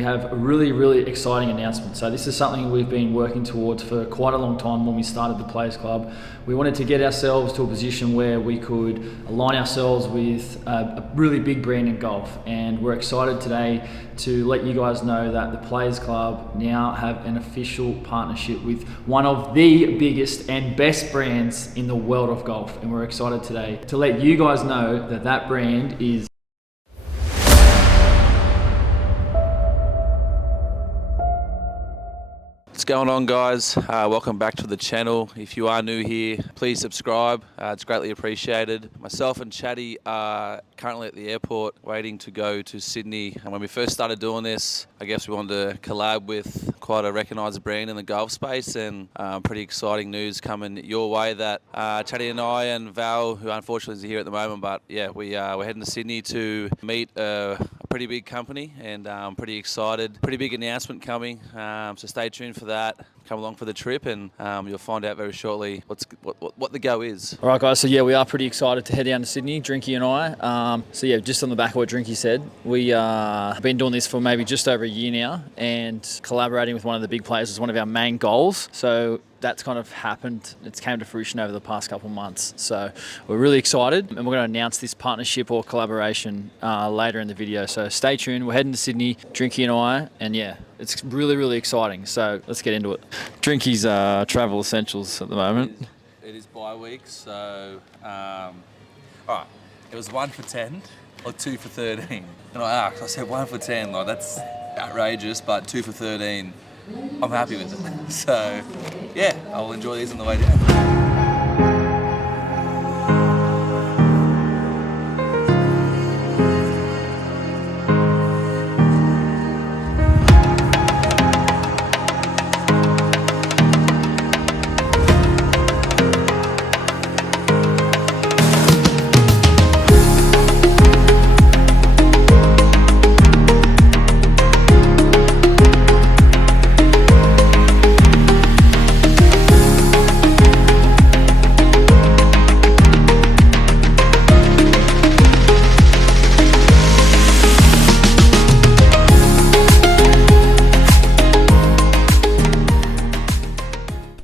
We have a really exciting announcement. So this is something we've been working towards for quite a long time when we started the Players Club. We wanted to get ourselves to a position where we could align ourselves with a really big brand in golf, and we're excited today to let you guys know that the Players Club now have an official partnership with one of the biggest and best brands in the world of golf, and we're excited today to let you guys know that that brand is What's going on, guys? Welcome back to the channel. If you are new here, please subscribe. It's greatly appreciated. Myself and Chatty are currently at the airport waiting to go to Sydney. And when we first started doing this, I guess we wanted to collab with quite a recognised brand in the golf space, and pretty exciting news coming your way that Chatty and I and Val, who unfortunately is here at the moment, but yeah, we're heading to Sydney to meet a pretty big company, and pretty excited. Pretty big announcement coming, so stay tuned for that. Come along for the trip, and you'll find out very shortly what the go is. All right, guys, so yeah, we are pretty excited to head down to Sydney, Drinky and I. So yeah, just on the back of what Drinky said, we have been doing this for maybe just over a year now, and collaborating with one of the big players is one of our main goals. So that's kind of happened. It's came to fruition over the past couple of months. So we're really excited, and we're going to announce this partnership or collaboration later in the video. So stay tuned. We're heading to Sydney, Drinky and I, and yeah, it's really exciting. So let's get into it. Drinky's travel essentials at the moment. It is bye week, so all right. It was 1 for 10 or 2 for 13. And I said 1 for 10, like that's outrageous, but 2 for 13, I'm happy with it. So yeah, I'll enjoy these on the way down.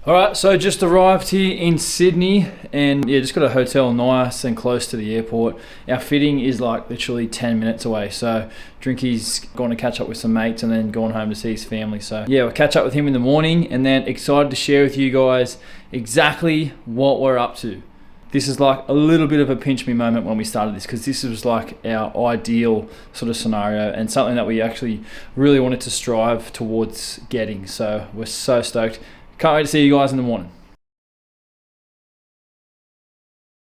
Alright, so just arrived here in Sydney, and yeah, just got a hotel nice and close to the airport. Our fitting is like literally 10 minutes away, so Drinky's going to catch up with some mates and then going home to see his family. So yeah, we'll catch up with him in the morning, and then excited to share with you guys exactly what we're up to. This is like a little bit of a pinch me moment when we started this, because this was like our ideal sort of scenario and something that we actually really wanted to strive towards getting. So we're so stoked. Can't wait to see you guys in the morning.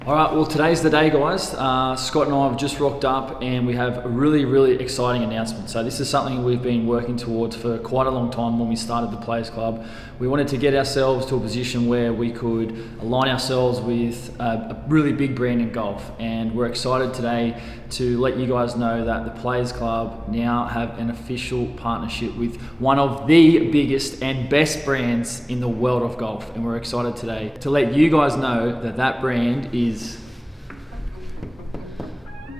Alright, well today's the day, guys. Scott and I have just rocked up, and we have a really exciting announcement. So this is something we've been working towards for quite a long time when we started the Players Club. We wanted to get ourselves to a position where we could align ourselves with a really big brand in golf, and we're excited today to let you guys know that the Players Club now have an official partnership with one of the biggest and best brands in the world of golf, and we're excited today to let you guys know that that brand is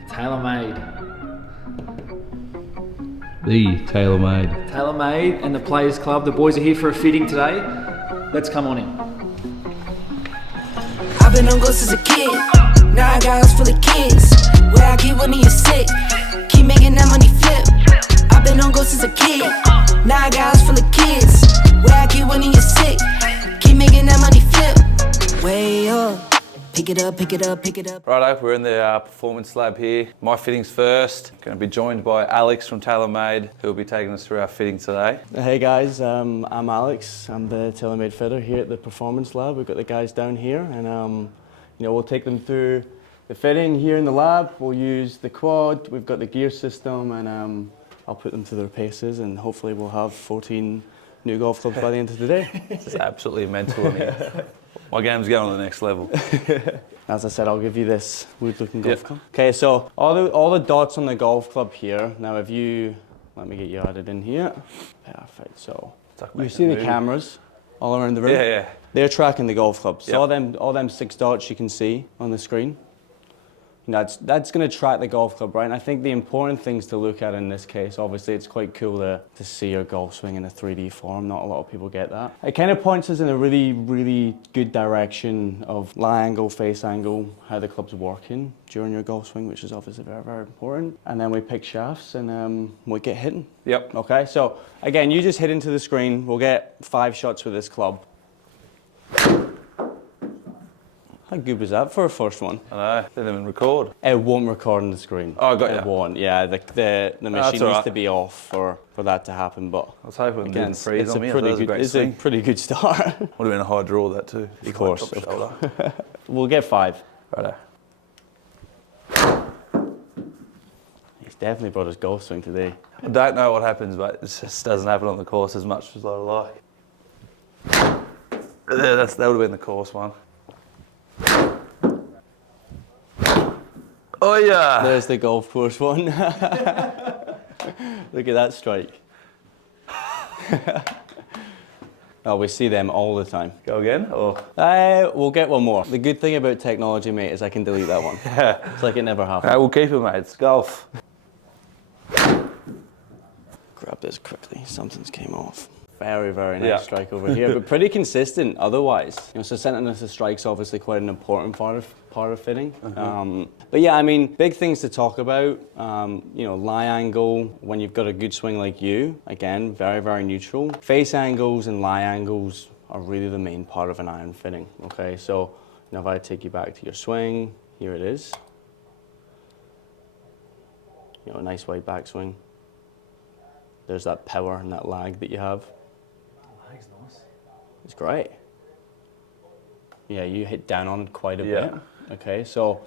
TaylorMade. The TaylorMade. TaylorMade and the Players Club. The boys are here for a fitting today. Let's come on in. I've been on ghosts as a kid. Now I got house full of kids. Where I keep when you're sick. Keep making that money flip. I've been on ghosts as a kid. Now I got house full of kids. Where I keep when you're sick. Keep making that money flip. Way up. Pick it up, pick it up, pick it up. Righto, we're in the performance lab here. My fittings first. Going to be joined by Alex from TaylorMade, who will be taking us through our fitting today. Hey guys, I'm Alex. I'm the TaylorMade fitter here at the performance lab. We've got the guys down here, and we'll take them through the fitting here in the lab. We'll use the quad. We've got the gear system, and I'll put them through their paces, and hopefully we'll have 14 new golf clubs by the end of the day. It's absolutely mental in here. My game's going to the next level. As I said, I'll give you this wood-looking golf club. Okay, so all the dots on the golf club here. Now, if you let me get you added in here. Perfect. So you see the cameras all around the room. Yeah. They're tracking the golf club. So yep. all them 6 dots you can see on the screen. that's going to track the golf club, right? And I think the important things to look at in this case, obviously it's quite cool to see your golf swing in a 3D form. Not a lot of people get that. It kind of points us in a really, really good direction of lie angle, face angle, how the club's working during your golf swing, which is obviously very, very important. And then we pick shafts and we get hitting. Yep. Okay, so again, you just hit into the screen. We'll get 5 shots with this club. How good was that for a first one? I know, didn't even record. It won't record on the screen. Oh, I got It you. won't. Yeah, the machine needs all right. to be off for that to happen. But I was hoping it again, didn't freeze it's on a me. pretty That was a good. great It's swing. a pretty good start. Would have been a high draw that too. Of course, Top of shoulder. We'll get 5. Righto. He's definitely brought his golf swing today. I don't know what happens, but it just doesn't happen on the course as much as I like. Yeah, that would have been the course one. Oh yeah! There's the golf course one. Look at that strike. Oh, we see them all the time. Go again? Or We'll get one more. The good thing about technology, mate, is I can delete that one. yeah. It's like it never happened. We'll keep it, mate. It's golf. Grab this quickly. Something's came off. Very, very nice Yeah. strike over here, but pretty consistent otherwise. So centerness of strike's obviously quite an important part of fitting. But yeah, I mean, big things to talk about. Lie angle, when you've got a good swing like you, again, very, very neutral. Face angles and lie angles are really the main part of an iron fitting, okay? So now if I take you back to your swing, here it is. A nice wide backswing. There's that power and that lag that you have. Lag's nice. It's great. Yeah, you hit down on it quite a Yeah. bit. Okay, so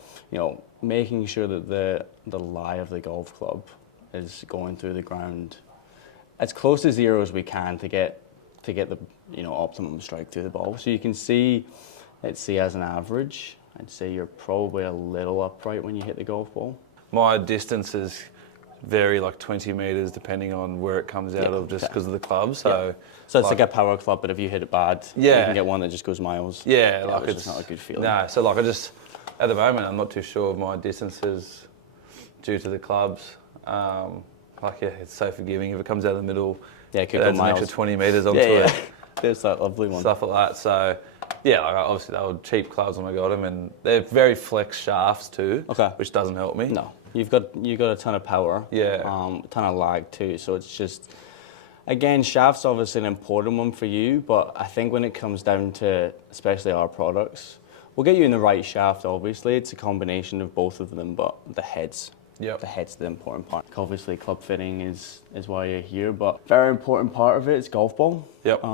making sure that the lie of the golf club is going through the ground as close to zero as we can to get the optimum strike through the ball. So you can see, let's see, as an average, I'd say you're probably a little upright when you hit the golf ball. My distances vary like 20 metres depending on where it comes out Yeah, of, just okay. because of the club. So So it's like a power club, but if you hit it bad, you Yeah. can get one that just goes miles. yeah, like which it's is not a good feeling. No, so like at the moment I'm not too sure of my distances due to the clubs. It's so forgiving if it comes out of the middle. Yeah, it could It go adds an extra miles. 20 metres onto Yeah, it. yeah. There's that lovely one. Stuff like that. So, yeah, like obviously they were cheap clubs when I got them, and they're very flex shafts too, Okay. which doesn't help me. No, you've got a ton of power. Yeah. A ton of lag too. So it's just, again, shaft's obviously an important one for you, but I think when it comes down to especially our products, we'll get you in the right shaft. Obviously, it's a combination of both of them, but the heads. Yep. The head's the important part. Obviously, club fitting is why you're here, but very important part of it is golf ball. Yep.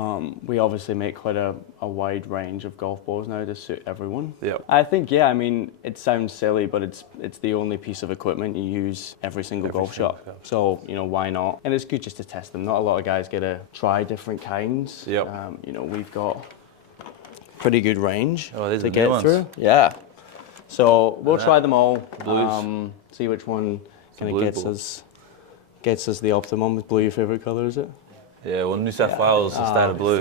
We obviously make quite a wide range of golf balls now to suit everyone. Yep. I think, yeah, I mean, it sounds silly, but it's the only piece of equipment you use every single golf single shot. shot. So, why not? And it's good just to test them. Not a lot of guys get to try different kinds. Yep. We've got pretty good range Oh, these to are the get new ones. through. Yeah. So we'll that. try them all. Blues. See which one kind blue of balls. gets us the optimum. Is blue your favourite colour, is it? Yeah, well, New South Wales has started blue.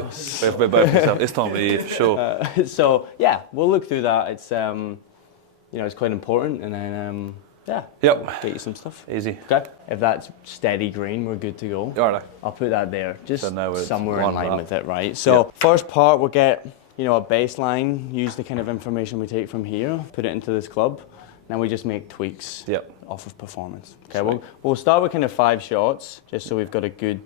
We're both New South, this time of the year for sure. So yeah, we'll look through that. It's it's quite important, and then Yep. get you some stuff. Easy. Okay. If that's steady green, we're good to go. All right. I'll put that there, just So now it's somewhere in lined line up. with it, right? So first part, we'll get a baseline. Use the kind of information we take from here, put it into this club. Now we just make tweaks. Yep. Off of performance. Okay, we'll start with kind of 5 shots, just so we've got a good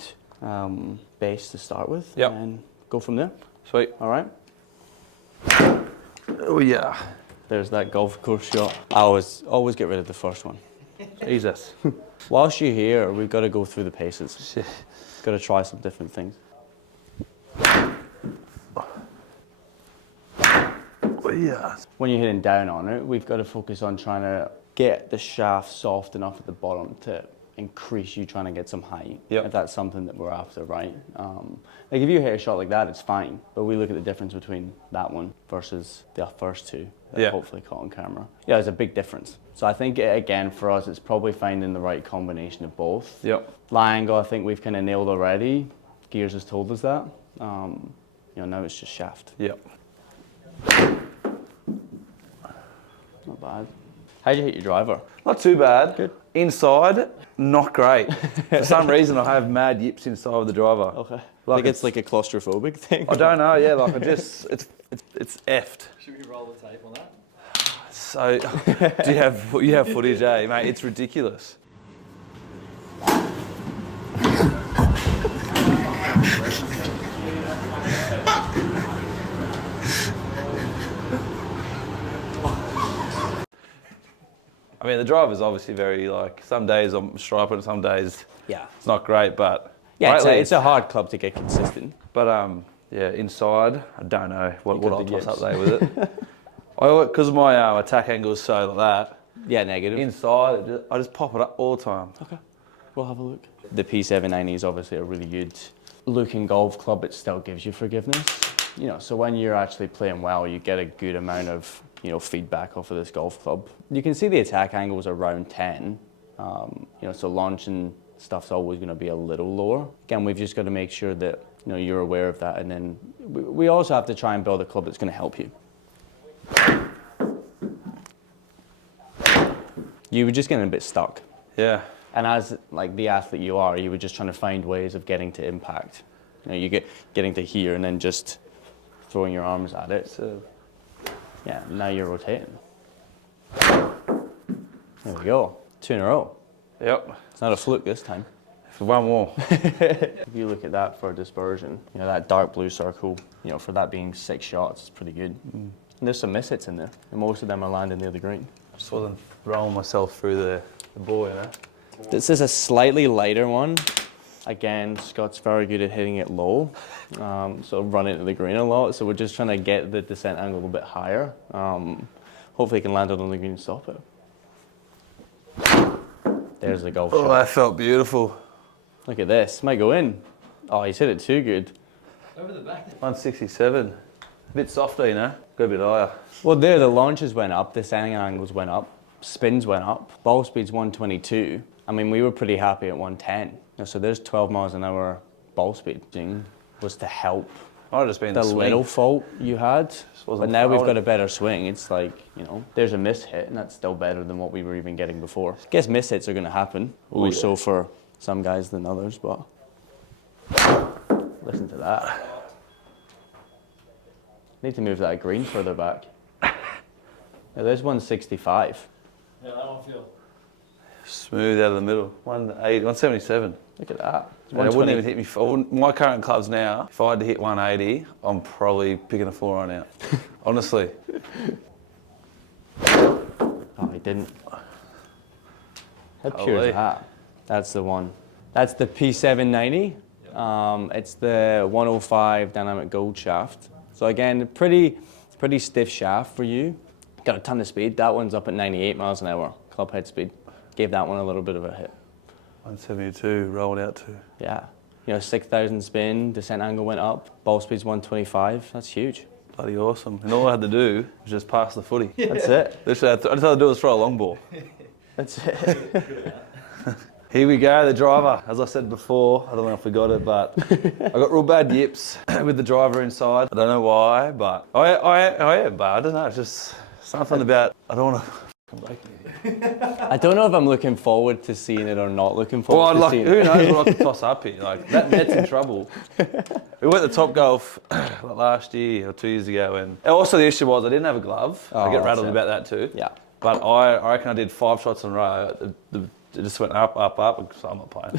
base to start with. Yep. And go from there. Sweet. All right. Oh yeah. There's that golf course shot. I always get rid of the first one. Jesus. Whilst you're here, we've got to go through the paces. Got to try some different things. Oh yeah. When you're hitting down on it, we've got to focus on trying to get the shaft soft enough at the bottom to increase you trying to get some height. Yep. If that's something that we're after, right? Like if you hit a shot like that, it's fine. But we look at the difference between that one versus the first two that Yeah. hopefully caught on camera. Yeah, there's a big difference. So I think, again, for us, it's probably finding the right combination of both. Yep. Lie angle, I think we've kind of nailed already. Gears has told us that. Now it's just shaft. Yep. Not bad. How'd you hit your driver? Not too bad. Good. Inside, not great. For some reason, I have mad yips inside of the driver. Okay. Like Like it's like a claustrophobic thing. I don't know. Yeah, like it's effed. Should we roll the tape on that? So, you have footage, eh, mate? It's ridiculous. I mean, the driver's obviously very, like, some days I'm striping, some days Yeah. it's not great, but Yeah, lately it's a hard club to get consistent. But yeah, inside, I don't know what I'll the toss up yips. there with it. Because my attack angle is so like that, Yeah, negative. inside, I just pop it up all the time. Okay, we'll have a look. The P790 is obviously a really good looking golf club. It still gives you forgiveness. You know, so when you're actually playing well, you get a good amount of, you know, feedback off of this golf club. You can see the attack angles around 10. You know, so launch and stuff's always going to be a little lower. Again, we've just got to make sure that, you know, you're aware of that, and then we also have to try and build a club that's going to help you. You were just getting a bit stuck. Yeah. And as like the athlete you are, you were just trying to find ways of getting to impact. You know, you getting to here and then just throwing your arms at it. So yeah, now you're rotating. There we go. 2 in a row. Yep. It's not a fluke this time. For one more. If you look at that for dispersion, you know, that dark blue circle, you know, for that being 6 shots, it's pretty good. And there's some mishits in there, and most of them are landing near the green. I just wasn't rolling myself through the ball, you know. This is a slightly lighter one. Again, Scott's very good at hitting it low, so run into the green a lot. So we're just trying to get the descent angle a little bit higher. Hopefully he can land it on the green and stop it. There's the golf Oh, shot. that felt beautiful. Look at this, might go in. Oh, he's hit it too good. Over the back. 167. A bit softer, you know. Go a bit higher. Well, there the launches went up, the descending angles went up, spins went up, ball speed's 122. I mean, we were pretty happy at 110. So there's 12 miles an hour ball speed. Was to help Might have just been the the swing. little fault you had. wasn't But now we've fouled. got a better swing. It's like, you know, there's a miss hit, and that's still better than what we were even getting before. I guess miss hits are going to happen, more yeah. so for some guys than others, but listen to that. Need to move that green further back. Now, there's 165. Yeah, that one feels. Smooth out of the middle. 180, 177. Look at that. It's And it wouldn't 120. even hit me. My current clubs now, if I had to hit 180, I'm probably picking a 4 on out. Honestly. Oh, he didn't. How pure Holy. is that? That's the one. That's the P790. It's the 105 dynamic gold shaft. So again, pretty stiff shaft for you. Got a ton of speed. That one's up at 98 miles an hour, club head speed. Gave that one a little bit of a hit. 172, rolled out to. Yeah. You know, 6,000 spin, descent angle went up, ball speed's 125. That's huge. Bloody awesome. And all I had to do was just pass the footy. That's it. Literally, I just had to do was throw a long ball. That's it. Here we go, the driver. As I said before, I don't know if we got it, but I got real bad yips with the driver inside. I don't know why, but I am bad. I don't know, it's just something about, I don't want to break me. I don't know if I'm looking forward to seeing it or not looking Well, forward to like, seeing who it. knows what I could toss up here? Like, that net's in trouble. We went to Top Golf like last year or 2 years ago, and also the issue was I didn't have a glove. I Oh, get that's rattled it. about that too. Yeah. But I reckon I did 5 shots in a row. It just went up, up, up, so I'm not playing.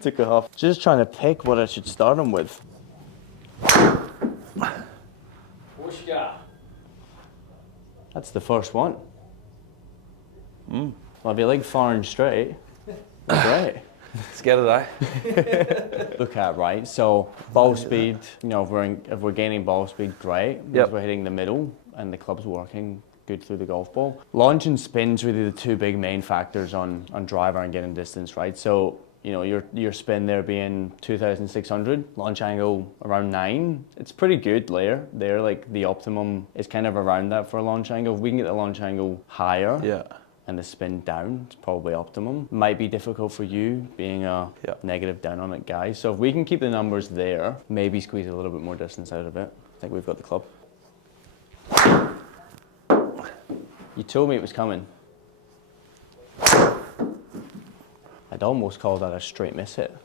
Took it off. Just trying to pick what I should start him with. Pushka. That's the first one. Well, if you like far and straight, great. Scared of that? Look at right. So ball speed. You know, if we're gaining ball speed, great. Yep. If we're hitting the middle and the club's working good through the golf ball. Launch and spin's really the two big main factors on driver and getting distance, right? So you know, your spin there being 2,600, launch angle around 9. It's pretty good there. Like the optimum is kind of around that for a launch angle. If we can get the launch angle higher Yeah. and the spin down, it's probably optimum. Might be difficult for you being a Yeah. negative down on it guy. So if we can keep the numbers there, maybe squeeze a little bit more distance out of it, I think we've got the club. You told me it was coming. I'd almost call that a straight miss hit.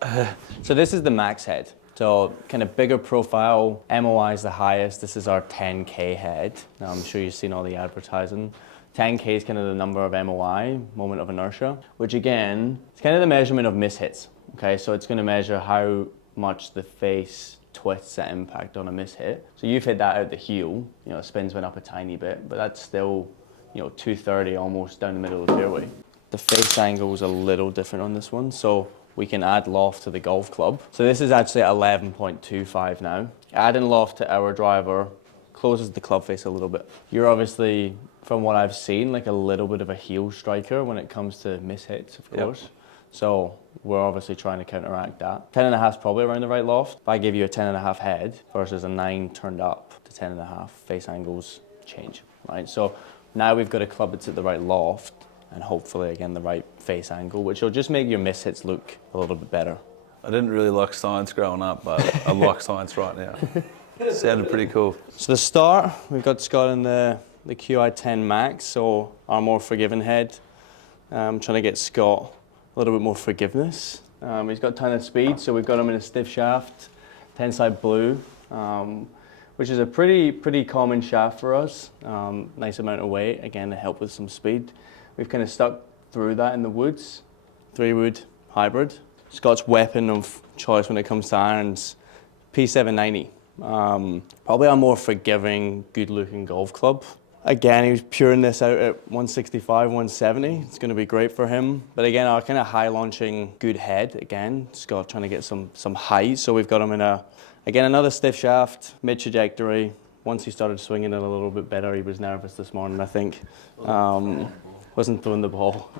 So this is the max head. So kind of bigger profile, MOI is the highest. This is our 10K head. Now I'm sure you've seen all the advertising. 10K is kind of the number of MOI, moment of inertia, which again, it's kind of the measurement of miss hits. Okay, so it's gonna measure how much the face twists at impact on a miss hit. So you've hit that out the heel, you know, spins went up a tiny bit, but that's still, you know, 230 almost down the middle of the fairway. The face angle is a little different on this one, so we can add loft to the golf club. So this is actually at 11.25 now. Adding loft to our driver closes the club face a little bit. You're obviously, from what I've seen, like a little bit of a heel striker when it comes to miss hits, of course. Yep. So we're obviously trying to counteract that. 10.5 is probably around the right loft. If I give you a 10.5 head versus a 9 turned up to 10.5, face angles change, right? So now we've got a club that's at the right loft and hopefully again the right face angle, which will just make your miss hits look a little bit better. I didn't really like science growing up, but I like science right now. Sounded pretty cool. So the start, we've got Scott in the QI10 Max, so our more forgiving head. I'm trying to get Scott a little bit more forgiveness. He's got a ton of speed, so we've got him in a stiff shaft, 10 side blue, which is a pretty common shaft for us. Nice amount of weight, again to help with some speed. We've kind of stuck through that in the woods, 3-wood hybrid. Scott's weapon of choice when it comes to irons, P790. Probably a more forgiving, good-looking golf club. Again, he was puring this out at 165, 170. It's going to be great for him. But again, our kind of high-launching good head, again, Scott trying to get some height. So we've got him in another stiff shaft, mid-trajectory. Once he started swinging it a little bit better, he was nervous this morning, I think. Wasn't throwing the ball.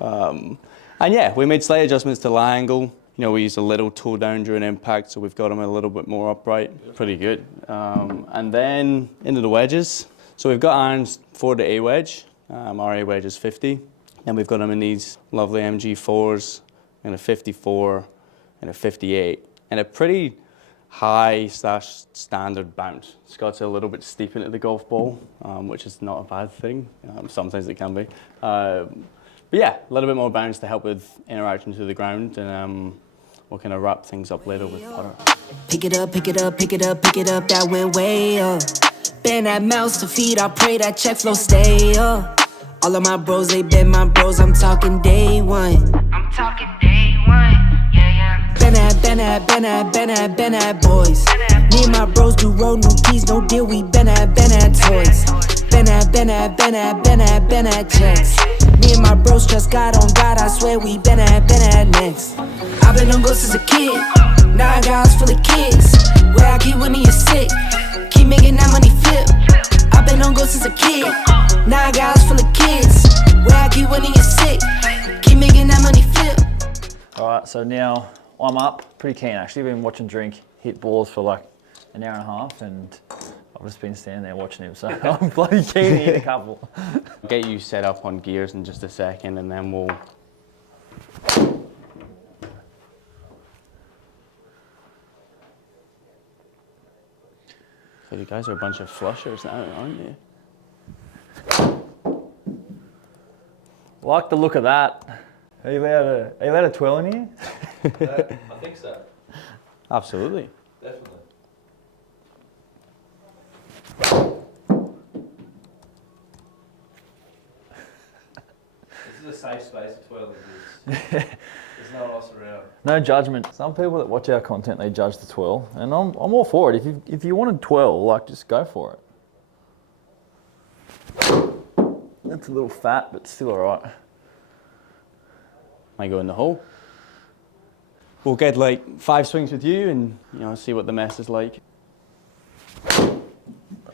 And yeah, we made slight adjustments to lie angle. You know, we used a little toe down during impact, so we've got him a little bit more upright. Pretty good. And then into the wedges. So we've got irons for the A wedge. Our A wedge is 50. And we've got them in these lovely MG4s, and a 54, and a 58. And a pretty high / standard bounce. Scott's a little bit steep into the golf ball, which is not a bad thing. Sometimes it can be. But yeah, a little bit more bounce to help with interaction to the ground, and we'll kind of wrap things up later with putter. Pick it up, pick it up, pick it up, pick it up, that went way up. Bend that mouse to feed, I pray that check flow stay up. All of my bros, they been my bros, I'm talking day one. I'm talking day one, yeah, yeah. Been at boys. Me and my bros do roll, no keys, no deal, we been at toys. Been at checks. Me and my bros just got on God, I swear we been at next. I've been on ghosts as a kid, now I got house full of kids. Where I keep winning you sick, keep making that money flip. I've been on ghosts as a kid, now I got house full of kids. Where I keep winning you sick, keep making that money flip. Alright, so now I'm up, pretty keen actually. Been watching Drink hit balls for like an hour and a half, and I've just been standing there watching him, so I'm bloody keen to hit a couple. I'll get you set up on gears in just a second, and then we'll... So you guys are a bunch of flushers now, aren't you? Like the look of that. Are you allowed a twirl in here? I think so. Absolutely. Definitely. This is a safe space to twirl in this. There's no one else around. No judgment. Some people that watch our content, they judge the twirl, and I'm all for it. If you want to twirl, like, just go for it. That's a little fat, but still alright. Might go in the hole. We'll get like 5 swings with you and, you know, see what the mess is like.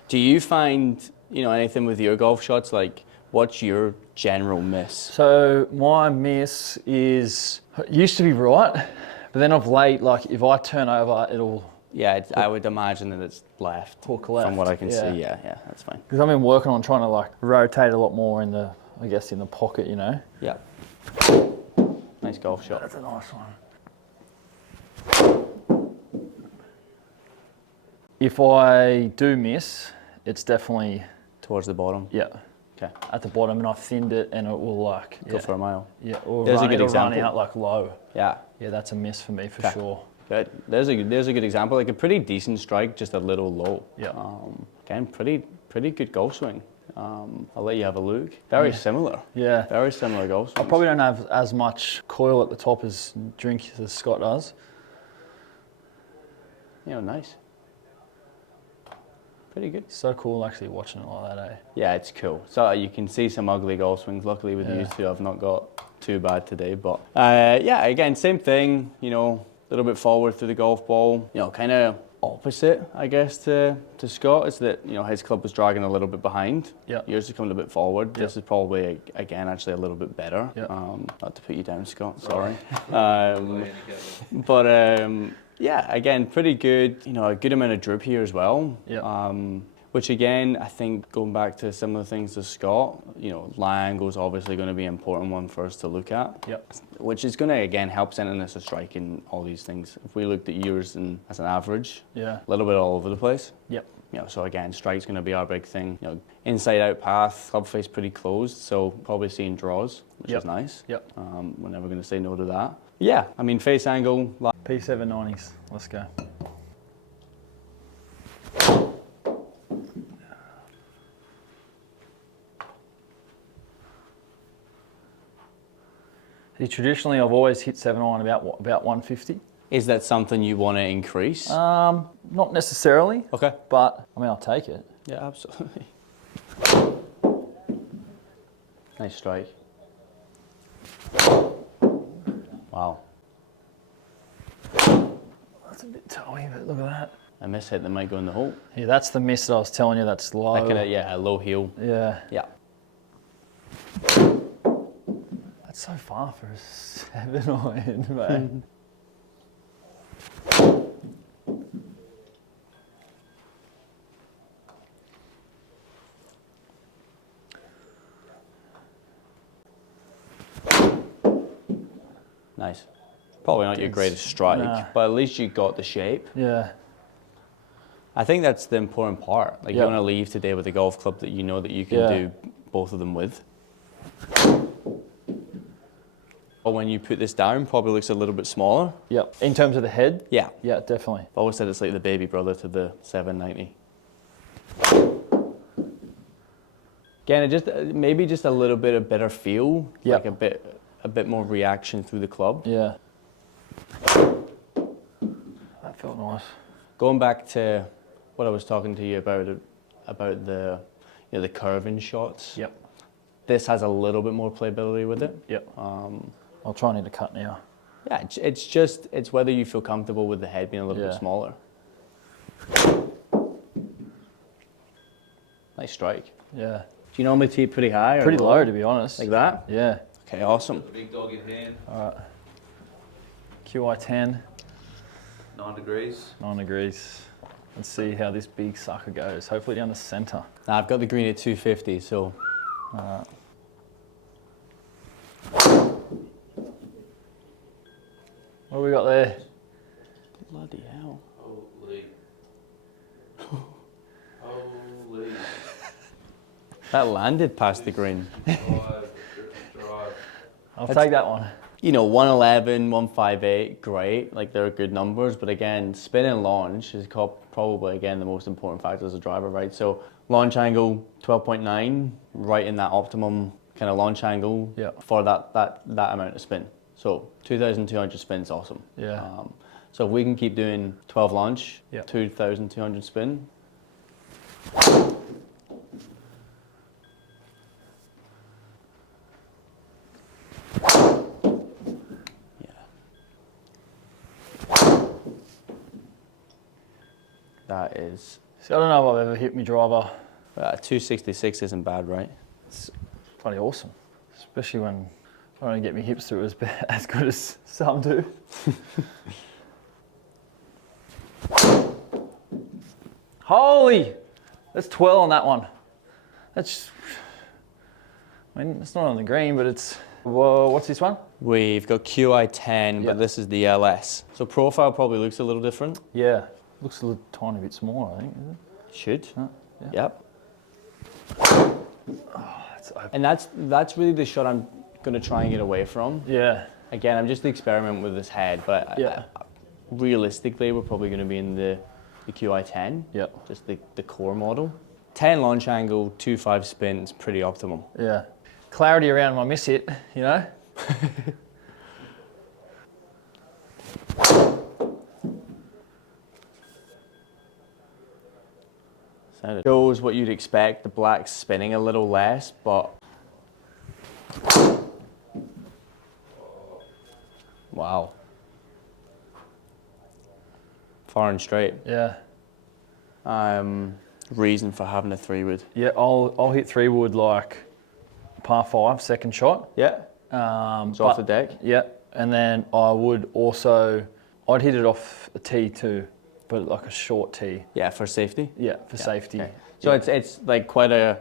Do you find, you know, anything with your golf shots, like what's your general miss? So my miss is, it used to be right, but then of late, like if I turn over, it'll... Yeah, I would imagine that it's left. Hook left. From what I can see, yeah, that's fine. Because I've been working on trying to like rotate a lot more in the, I guess, in the pocket, you know? Yeah. Nice golf shot. That's a nice one. If I do miss, it's definitely... Towards the bottom. Yeah. Okay. at the bottom, and I've thinned it, and it will like Go for a mile. Yeah, or There's a good it'll run example. out like low. Yeah. Yeah, that's a miss for me for Okay. sure. Good. There's a good example. Like a pretty decent strike, just a little low. Yeah. Again, pretty good golf swing. I'll let you have a look. Very similar. Yeah. Very similar golf swing. I probably don't have as much coil at the top as Scott does. Nice. Pretty good. So cool actually watching it like that, eh? Yeah, it's cool. So you can see some ugly golf swings. Luckily with Yeah. these two, I've not got too bad today. But yeah, again, same thing. A little bit forward through the golf ball. Kind of opposite, I guess, to Scott. Is that his club was dragging a little bit behind. Yeah. Yours is coming a bit forward. Yeah. This is probably again actually a little bit better. Yeah. Not to put you down, Scott. Sorry. But yeah, again, pretty good. A good amount of droop here as well. Yeah. Which again, I think going back to similar things as Scott, lie angle is obviously going to be an important one for us to look at. Yep. Which is going to again help sending us a strike in all these things. If we looked at yours as an average, Yeah. a little bit all over the place. Yep. So again, strike's going to be our big thing. Inside out path, club face pretty closed, so probably seeing draws, which Yep. is nice. Yep. We're never going to say no to that. Yeah, I mean face angle. P790s. Let's go. See, traditionally, I've always hit 7 iron about 150. Is that something you want to increase? Not necessarily, Okay. but I mean, I'll take it. Yeah, absolutely. Nice strike. Wow. That's a bit toey, but look at that. I miss hit that might go in the hole. Yeah, that's the miss that I was telling you. That's low. That kinda, yeah, a low heel. Yeah. Yeah. That's so far for a 7 iron, mate. Nice. Probably not your greatest strike, Nah. but at least you got the shape. Yeah. I think that's the important part. Like Yeah. you want to leave today with a golf club that you know that you can Yeah. do both of them with. But when you put this down, probably looks a little bit smaller. Yep. In terms of the head? Yeah. Yeah, definitely. I've always said it's like the baby brother to the 790. Again, it just maybe just a little bit of better feel, Yeah. like a bit more reaction through the club. Yeah. That felt nice. Going back to what I was talking to you about the the curving shots. Yep. This has a little bit more playability with it. Yep. I'll try and hit a cut now. Yeah, it's whether you feel comfortable with the head being a little bit Yeah. smaller. Nice strike. Yeah. Do you normally tee pretty high or Pretty low, to be honest. Like that? Yeah. Okay, awesome. Big dog in hand, QI 10, 9 degrees. 9 degrees. Let's see how this big sucker goes. Hopefully down the center. Now I've got the green at 250, so What have we got there? bloody hell. Holy. Holy. That landed past the green. Drive. I'll take that one. 111, 158, great. Like they're good numbers, but again, spin and launch is probably again the most important factor as a driver, right? So launch angle 12.9, right in that optimum kind of launch angle Yeah. for that amount of spin. So 2,200 spin's awesome. Yeah. So if we can keep doing 12 launch, Yeah. 2,200 spin. That is, See, I don't know if I've ever hit my driver. 266 isn't bad, right? It's bloody awesome. Especially when I don't get my hips through as good as some do. Holy! That's 12 on that one. That's, I mean, it's not on the green, but it's, whoa, what's this one? We've got QI 10, Yeah. but this is the LS. So profile probably looks a little different. Yeah, looks a little tiny bit smaller, I think, is it? Should. Huh? Yeah. Yep. And that's really the shot I'm going to try and get away from. Yeah. Again, I'm just experimenting with this head, but realistically, we're probably going to be in the QI10. Yeah. Just the core model. 10 launch angle, 2.5 spin is pretty optimal. Yeah. Clarity around my miss hit, you know? Shows what you'd expect. The black's spinning a little less, but wow. Far and straight. Yeah. Reason for having a 3-wood. Yeah, I'll hit 3-wood like par 5, second shot. Yeah. It's off the deck. Yeah, and then I'd hit it off a tee too, but like a short tee. Yeah, for safety. Yeah, for safety. Okay. So it's like quite a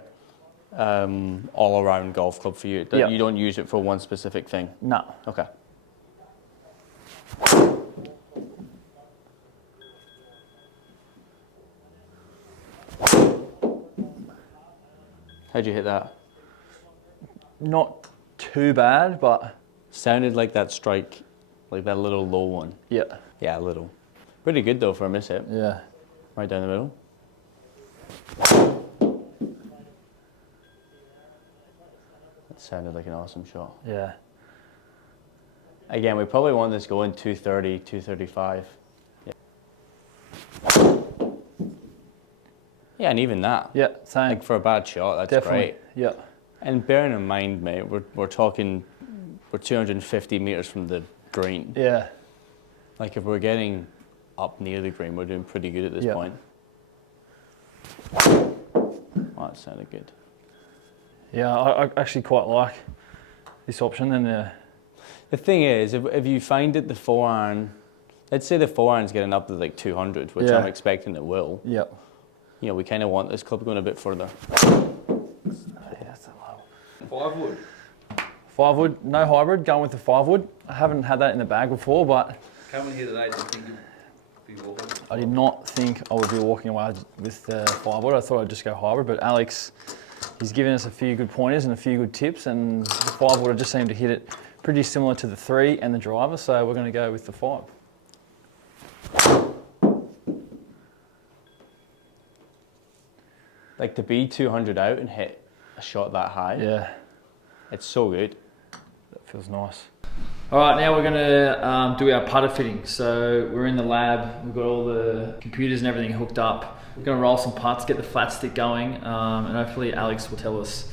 all-around golf club for you. You don't use it for one specific thing. No. Okay. How'd you hit that? Not too bad, but sounded like that strike, like that little low one. Yeah. Yeah, a little. Pretty good though for a miss hit. Yeah. Right down the middle. That sounded like an awesome shot. Yeah. Again, we probably want this going 230, 235. Yeah. Yeah, and even that. Yeah, same. Like for a bad shot, that's Definitely. great. Yeah. And bearing in mind, mate, we're talking, we're 250 meters from the green. Yeah. Like if we're getting up near the green, we're doing pretty good at this point. Oh, that sounded good. Yeah, I actually quite like this option. And the thing is, if you find that the 4-iron, let's say the 4-iron's getting up to like 200, which I'm expecting it will. Yeah. You know, we kind of want this club going a bit further. That's a low. 5-wood. 5-wood, no hybrid, going with the 5-wood. I haven't had that in the bag before, but Coming here today, do you think you'd be walking? I did not think I would be walking away with the 5-wood. I thought I'd just go hybrid, but Alex, he's given us a few good pointers and a few good tips, and the 5-wood, I just seemed to hit it pretty similar to the 3 and the driver, so we're going to go with the 5. Like to be 200 out and hit a shot that high. Yeah. It's so good. That feels nice. All right, now we're gonna do our putter fitting. So we're in the lab, we've got all the computers and everything hooked up. We're gonna roll some putts, get the flat stick going, and hopefully Alex will tell us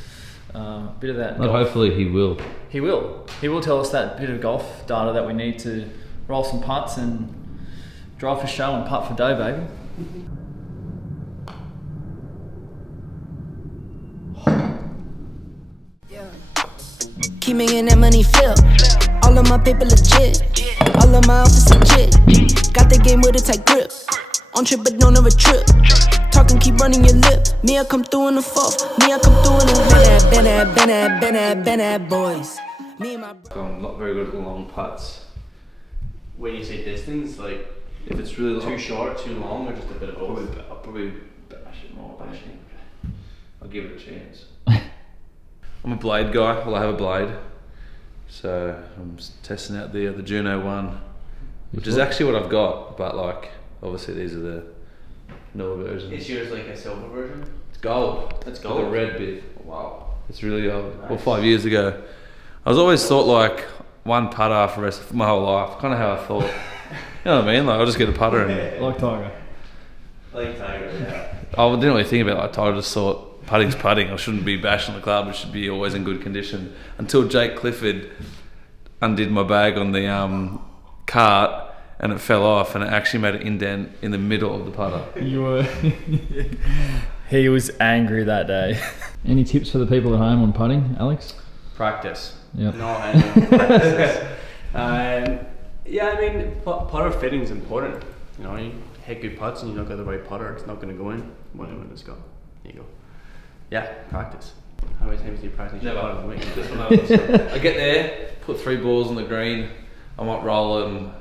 a bit of that. But hopefully he will. He will. He will tell us that bit of golf data that we need to roll some putts and drive for show and putt for dough, baby. Keep making that money flip. All of my paper legit. All of my office legit. Got the game with a tight grip. On trip but don't ever trip. Talking, keep running your lip. Me, I come through in the fourth. Me, I come through in the been that boys. Me and my I'm not very good at long putts. When you say distance, like If it's really long, too short, too long, or just a bit of both? I'll probably bash it more. I'll give it a chance. I'm a blade guy. Well, I have a blade, so I'm just testing out the Juno one, which is actually what I've got. But like, obviously these are the newer versions. Is yours like a silver version? It's gold. It's With gold. the red bit. Wow. It's really old. Nice. Well, 5 years ago. I was always thought like one putter for the rest of my whole life. Kind of how I thought. You know what I mean? Like I'll just get a putter and Like Tiger. Like Tiger, yeah. I didn't really think about it like Tiger. I just thought putting's putting. I shouldn't be bashing the club. It should be always in good condition. Until Jake Clifford undid my bag on the cart and it fell off and it actually made an indent in the middle of the putter. You were. He was angry that day. Any tips for the people at home on putting, Alex? Practice. Yep. No, practice. Yeah, I mean, putter fitting's important. You know, you hit good putts and you don't got the right putter, it's not going to go in. When it's got, there you go. Yeah, practice. How many times do you practice your putter a week? I get there, put 3 balls on the green. I might roll them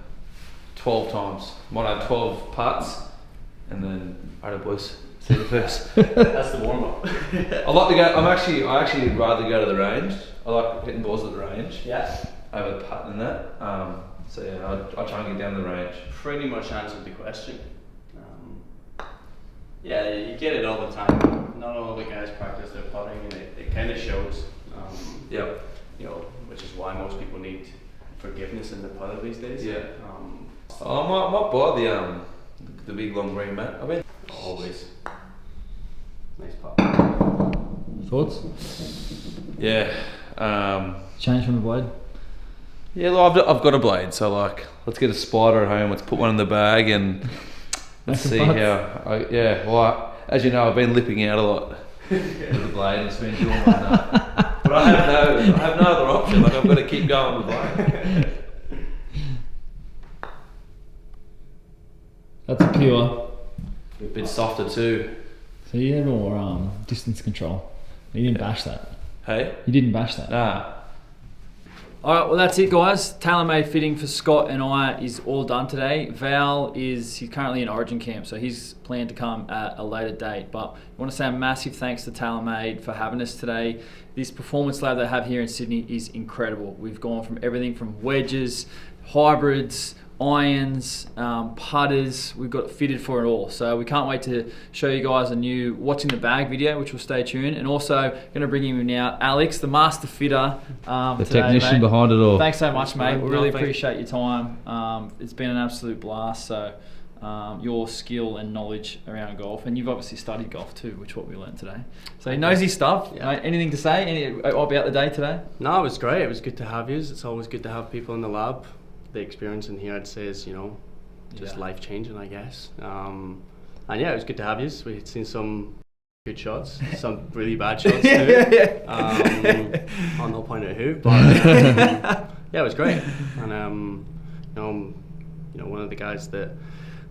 12 times. Might have 12 putts, and then, alright boys, See the first. That's the warm up. I like to go. I actually rather go to the range. I like hitting balls at the range. Yeah. Over putting and that. So yeah, I try and get down the range. Pretty much answered the question. Yeah, you get it all the time. Not all the guys practice their putting, and it kind of shows. Yep. You know, which is why most people need forgiveness in the putter these days. Yeah. I might buy the big long green mat. I mean, Always. Nice putt. Thoughts? yeah. Change from the blade? Yeah, look, I've got a blade, so like, let's get a spider at home. Let's put one in the bag and let's see how. Well, as you know, I've been lipping out a lot with the blade and it's been doing like that. But I have no other option. Like, I've got to keep going with the blade. That's a pure. A bit softer too. So you had more distance control. You didn't bash that. Hey? You didn't bash that. Nah. Alright, well that's it guys. TaylorMade fitting for Scott and I is all done today. Val he's currently in Origin camp, so he's planned to come at a later date. But I want to say a massive thanks to TaylorMade for having us today. This performance lab they have here in Sydney is incredible. We've gone from everything from wedges, hybrids, irons, putters. We've got it fitted for it all. So we can't wait to show you guys a new watching the bag video, which will stay tuned. And also going to bring you now Alex, the master fitter. The today, technician mate. behind it all. Thanks so much, mate. We really No, thank- appreciate your time. It's been an absolute blast. So your skill and knowledge around golf, and you've obviously studied golf too, which is what we learned today. So he knows his stuff. Yeah. Mate, anything to say about the day today? No, it was great. It was good to have you. It's always good to have people in the lab. The experience in here, I'd say, is just Yeah. life changing, I guess. And yeah, it was good to have you. We've seen some good shots, some really bad shots too. I'll not point out who, but yeah, it was great. And one of the guys that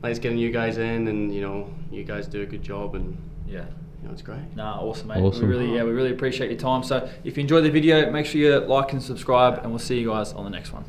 likes getting you guys in, and you guys do a good job, and Yeah. it's great. Nah, awesome, mate. Awesome. We really appreciate your time. So if you enjoyed the video, make sure you like and subscribe, and we'll see you guys on the next one.